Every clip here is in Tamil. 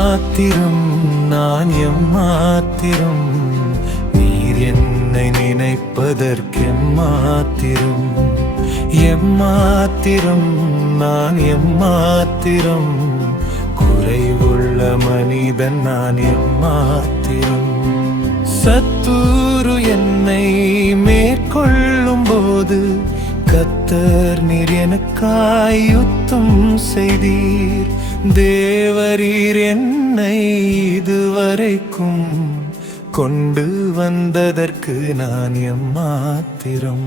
எம்மாத்திரம் நான் எம்மாத்திரம் நீர் என்னை நினைப்பதற்கெம்மாத்திரம் எம்மாத்திரம் நான் எம்மாத்திரம் குறைவுள்ள மனிதன் நான் எம்மாத்திரம் சத்துரு என்னை மேற்கொள்ளும் போது கர்த்தர் நீர் எனக்காய் யுத்தம் செய்தீர் தேவரீர் என்னை இதுவரைக்கும் கொண்டு வந்ததற்கு நான் எம்மாத்திரம்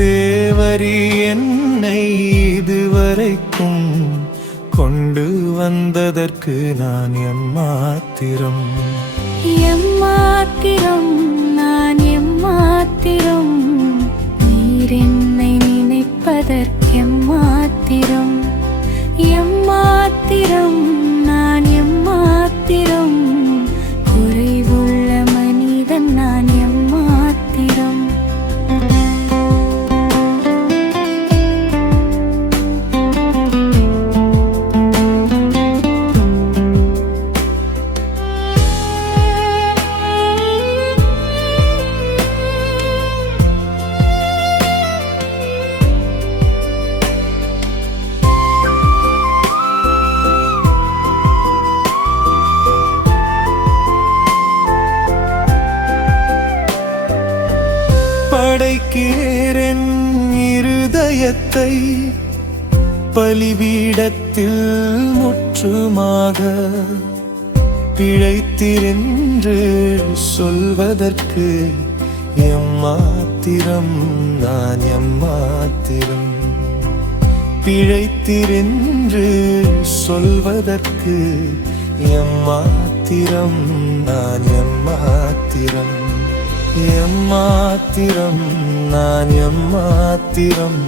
தேவரீ என்னை இதுவரைக்கும் கொண்டு வந்ததற்கு நான் எம்மாத்திரம் எம்மாத்திரம் நான் எம்மாத்திரம் நீர் என்னை நினைப்பதற்கெம்மாத்திரம் எம்மாத்திரம் நான் எம்மாத்திரம் குறைவுள்ள மனிதன் நான் எம்மாத்திரம் படைக்கிறேன் இருதயத்தை பலிபீடத்தில் முற்றுமாக பிழைத்திரென்று சொல்வதற்கு எம்மாத்திரம் நான் எம்மாத்திரம் பிழைத்திரென்று சொல்வதற்கு எம்மாத்திரம் நான் எம்மாத்திரம் எம்மாத்திரம் நான் எம்மாத்திரம்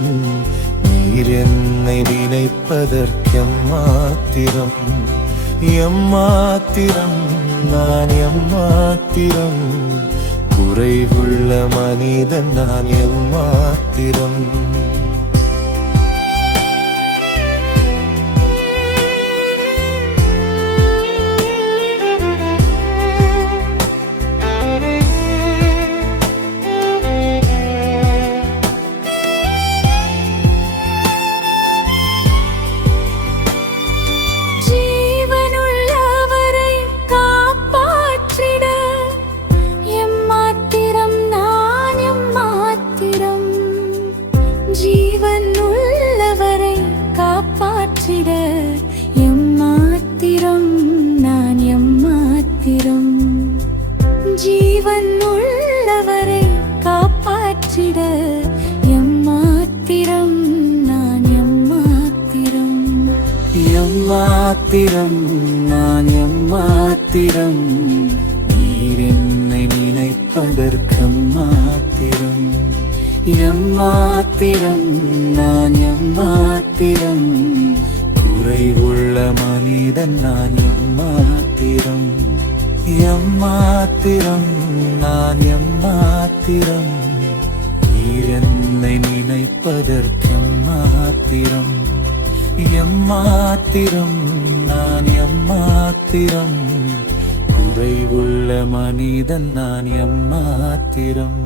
நீர் என்னை நினைப்பதற்கெம்மாத்திரம் எம்மாத்திரம் நான் எம்மாத்திரம் குறைவுள்ள மனிதன் நான் எம்மாத்திரம் ஜீவனுள்ளவரை காப்பாற்றிட எம்மாத்திரம் நான் எம்மாத்திரம் ஜீவனுள்ளவரை காப்பாற்றிட எம்மாத்திரம் நான் எம்மாத்திரம் எம்மாத்திரம் நான் எம்மாத்திரம் நீர் என்னை நினைப்பதற்கெம்மாத்திரம் எம்மாத்திரம் நான் எம்மாத்திரம் குறைவுள்ள மனிதன் நான் எம்மாத்திரம் எம்மாத்திரம் நான் எம்மாத்திரம் நீர் என்னை நினைப்பதற்கெம்மாத்திரம் எம்மாத்திரம் நான் எம்மாத்திரம் குறைவுள்ள மனிதன் நான் எம்மாத்திரம்